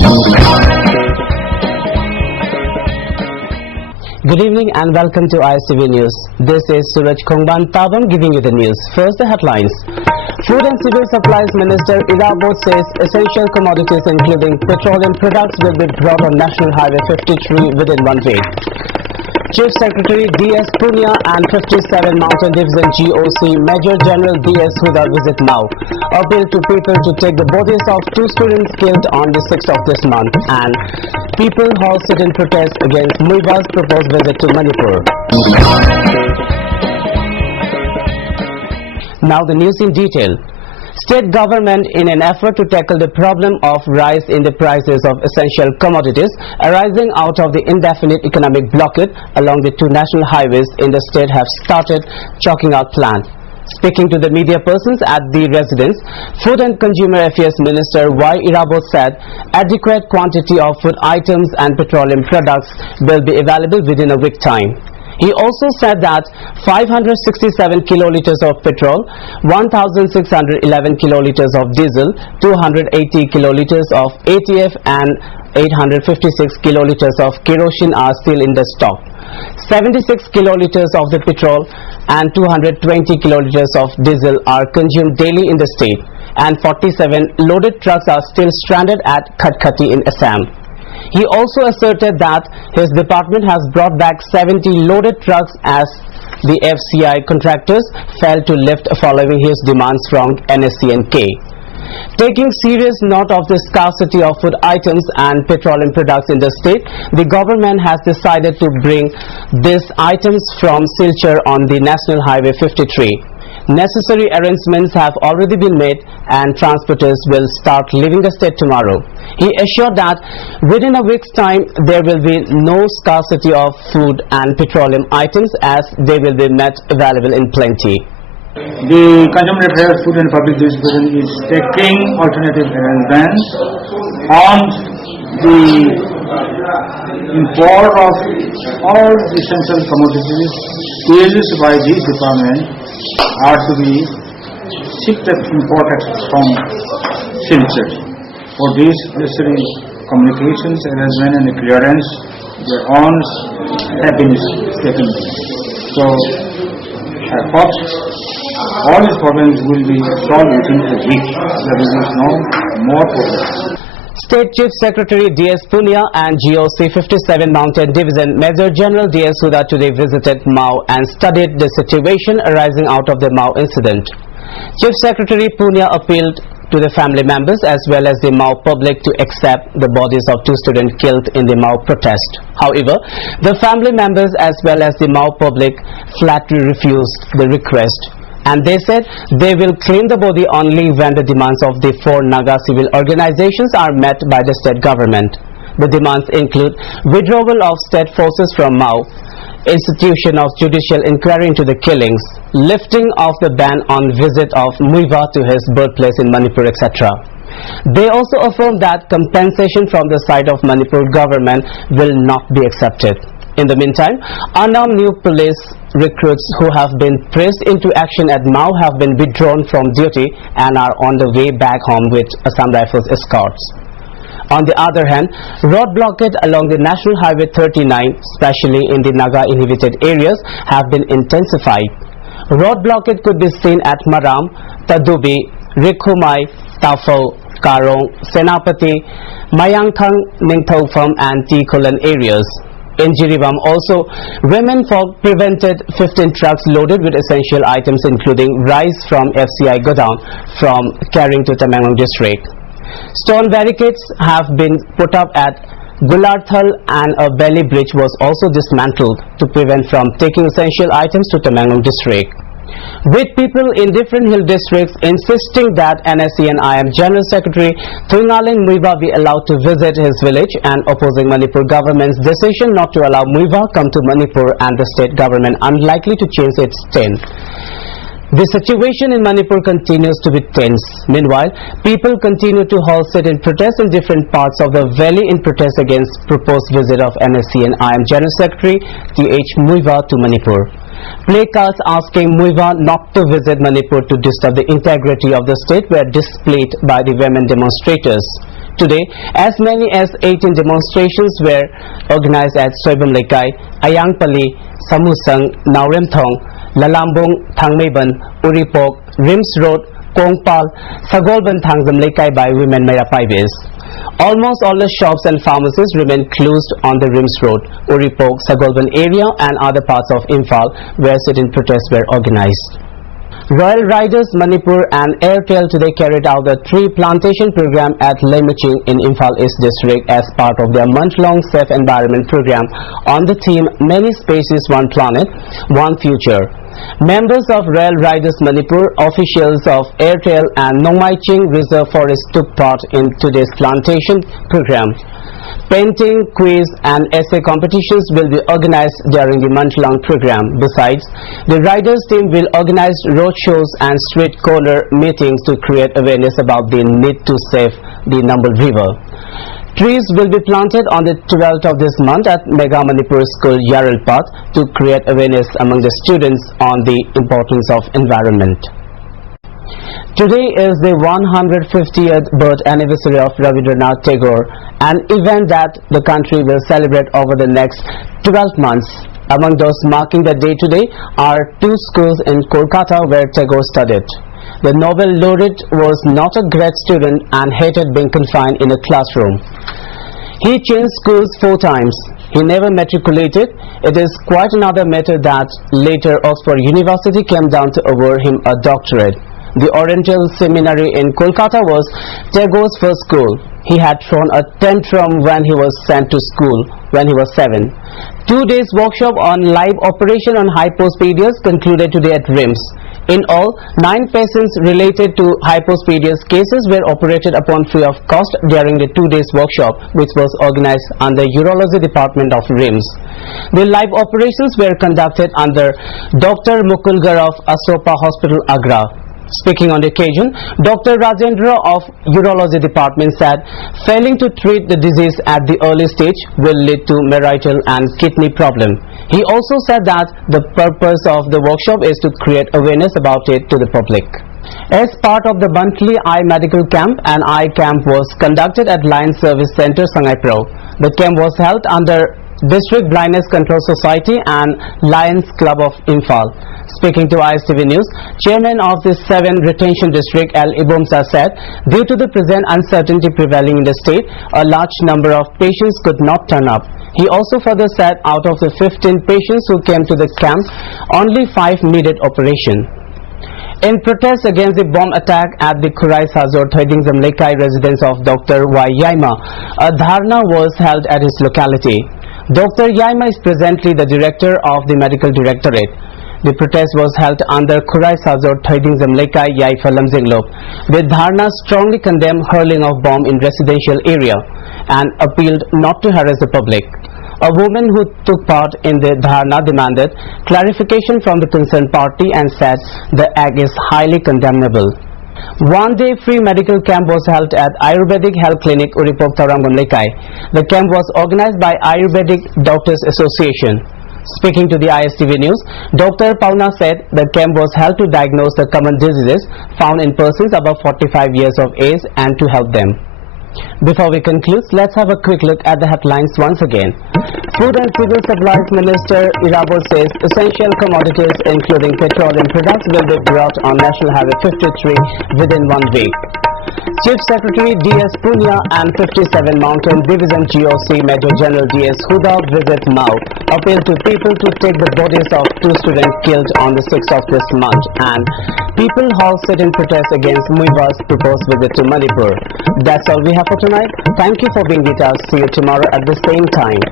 Good evening and welcome to ISTV News. This is Suraj Khongban Tabam giving you the news. First, the headlines. Food and Civil Supplies Minister Irabot says essential commodities including petroleum products will be brought on National Highway 53 within 1 week. Chief Secretary D.S. Punia and 57 Mountain Division GOC Major General D.S. Huda visit Mau. Appeal to people to take the bodies of 2 students killed on the 6th of this month. And people halted in protest against Muiva's proposed visit to Manipur. Now the news in detail. State government, in an effort to tackle the problem of rise in the prices of essential commodities arising out of the indefinite economic blockade along the 2 national highways in the state, have started chalking out plans. Speaking to the media persons at the residence, Food and Consumer Affairs Minister Y. Irabot said adequate quantity of food items and petroleum products will be available within a week time. He also said that 567 kiloliters of petrol, 1,611 kiloliters of diesel, 280 kiloliters of ATF and 856 kiloliters of kerosene are still in the stock. 76 kiloliters of the petrol and 220 kiloliters of diesel are consumed daily in the state, and 47 loaded trucks are still stranded at Khatkati in Assam. He also asserted that his department has brought back 70 loaded trucks as the FCI contractors failed to lift following his demands from NSCNK. Taking serious note of the scarcity of food items and petroleum products in the state, the government has decided to bring these items from Silchar on the National Highway 53. Necessary arrangements have already been made and transporters will start leaving the state tomorrow. He assured that within a week's time there will be no scarcity of food and petroleum items as they will be made available in plenty. The Consumer Affairs, Food and Public Distribution is taking alternative arrangements on the import of all essential commodities used by this department are to be shipped and imported from Silchar. For this necessary communications, arrangement and clearance, their own have been taken. So I hope all these problems will be solved within a week. There is no more problems. State Chief Secretary D.S. Punia and GOC 57 Mountain Division Major General D.S. Huda today visited Mau and studied the situation arising out of the Mau incident. Chief Secretary Punia appealed to the family members as well as the Mau public to accept the bodies of 2 students killed in the Mau protest. However, the family members as well as the Mau public flatly refused the request, and they said they will claim the body only when the demands of the 4 Naga civil organizations are met by the state government. The demands include withdrawal of state forces from Mau, institution of judicial inquiry into the killings, lifting of the ban on visit of Muiva to his birthplace in Manipur, etc. They also affirmed that compensation from the side of Manipur government will not be accepted. In the meantime, unarmed new police recruits who have been pressed into action at Mau have been withdrawn from duty and are on the way back home with Assam Rifles escorts. On the other hand, road blockade along the National Highway 39, especially in the Naga inhabited areas, have been intensified. Road blockade could be seen at Maram, Tadubi, Rikhumai, Tafo, Karong, Senapati, Mayangthang, Ningthopam and Tikolan areas. In Jiribam also, women folk prevented 15 trucks loaded with essential items including rice from FCI godown from carrying to Tamenglong district. Stone barricades have been put up at Gularthal and a belly bridge was also dismantled to prevent from taking essential items to Tamenglong district. With people in different hill districts insisting that NSC and IM General Secretary Thungaling Muiva be allowed to visit his village and opposing Manipur government's decision not to allow Muiva come to Manipur and the state government unlikely to change its stand. The situation in Manipur continues to be tense. Meanwhile, people continue to sit in protest in different parts of the valley in protest against proposed visit of NSC and IM General Secretary T.H. Muiva to Manipur. Placards asking Muiva not to visit Manipur to disturb the integrity of the state were displayed by the women demonstrators. Today, as many as 18 demonstrations were organized at Soibam Lekai, Ayangpali, Samusang, Nauremthong, Lalambung, Thangmeiban, Uripok, Rims Road, Kongpal, Sagolban Thangzam Lekai by women Mayapaivis. Almost all the shops and pharmacies remain closed on the Rims Road, Uripok, Sagolban area and other parts of Imphal where sit-in protests were organized. Royal Riders Manipur and Airtel today carried out the tree plantation program at Lemaching in Imphal East District as part of their month-long safe environment program on the theme Many Spaces, One Planet, One Future. Members of Royal Riders Manipur, officials of Airtel and Nongmai-Ching Reserve Forest took part in today's plantation program. Painting, quiz and essay competitions will be organized during the month-long program. Besides, the Riders team will organize road shows and street corner meetings to create awareness about the need to save the Nambal River. Trees will be planted on the 12th of this month at Mega Manipur School Yaralpat to create awareness among the students on the importance of environment. Today is the 150th birth anniversary of Rabindranath Tagore, an event that the country will celebrate over the next 12 months. Among those marking the day today are two schools in Kolkata where Tagore studied. The Nobel laureate was not a grad student and hated being confined in a classroom. He changed schools 4 times. He never matriculated. It is quite another matter that later Oxford University came down to award him a doctorate. The Oriental Seminary in Kolkata was Tagore's first school. He had thrown a tantrum when he was sent to school when he was 7. 2 days workshop on live operation on hypospadias concluded today at RIMS. In all, 9 patients related to hypospadias cases were operated upon free of cost during the 2 days workshop, which was organized under Urology Department of RIMS. The live operations were conducted under Dr. Mukulgar of Asopa Hospital, Agra. Speaking on the occasion, Dr. Rajendra of Urology Department said failing to treat the disease at the early stage will lead to marital and kidney problem. He also said that the purpose of the workshop is to create awareness about it to the public. As part of the monthly eye medical camp, an eye camp was conducted at Lion Service Center, Sangaipro. The camp was held under District Blindness Control Society and Lions Club of Imphal. Speaking to ISTV News, Chairman of the 7 Retention District, L. Ibomsa, said, due to the present uncertainty prevailing in the state, a large number of patients could not turn up. He also further said out of the 15 patients who came to the camp, only 5 needed operation. In protest against the bomb attack at the Khurai Sajor Thoidingzam Lekai residence of Dr. Y. Yaima, a dharna was held at his locality. Dr. Yaima is presently the director of the Medical Directorate. The protest was held under Khurai Sajor Thoidingzam Lekai Yaifa Lamjinglop. The dharna strongly condemned hurling of bomb in residential area and appealed not to harass the public. A woman who took part in the dharna demanded clarification from the concerned party and said the act is highly condemnable. One-day free medical camp was held at Ayurvedic Health Clinic, Uripok, Tarangam Lekai. The camp was organized by Ayurvedic Doctors Association. Speaking to the ISTV News, Dr. Pauna said the camp was held to diagnose the common diseases found in persons above 45 years of age and to help them. Before we conclude, let's have a quick look at the headlines once again. Food and Civil Supplies Minister Irabor says essential commodities including petroleum products will be brought on National Highway 53 within 1 week. Chief Secretary D.S. Punya and 57 Mountain Division GOC Major General D.S. Huda visit Mau, appeal to people to take the bodies of 2 students killed on the 6th of this month, and people hall sit-in protest against Muiva's proposed visit to Manipur. That's all we have for tonight. Thank you for being with us. See you tomorrow at the same time.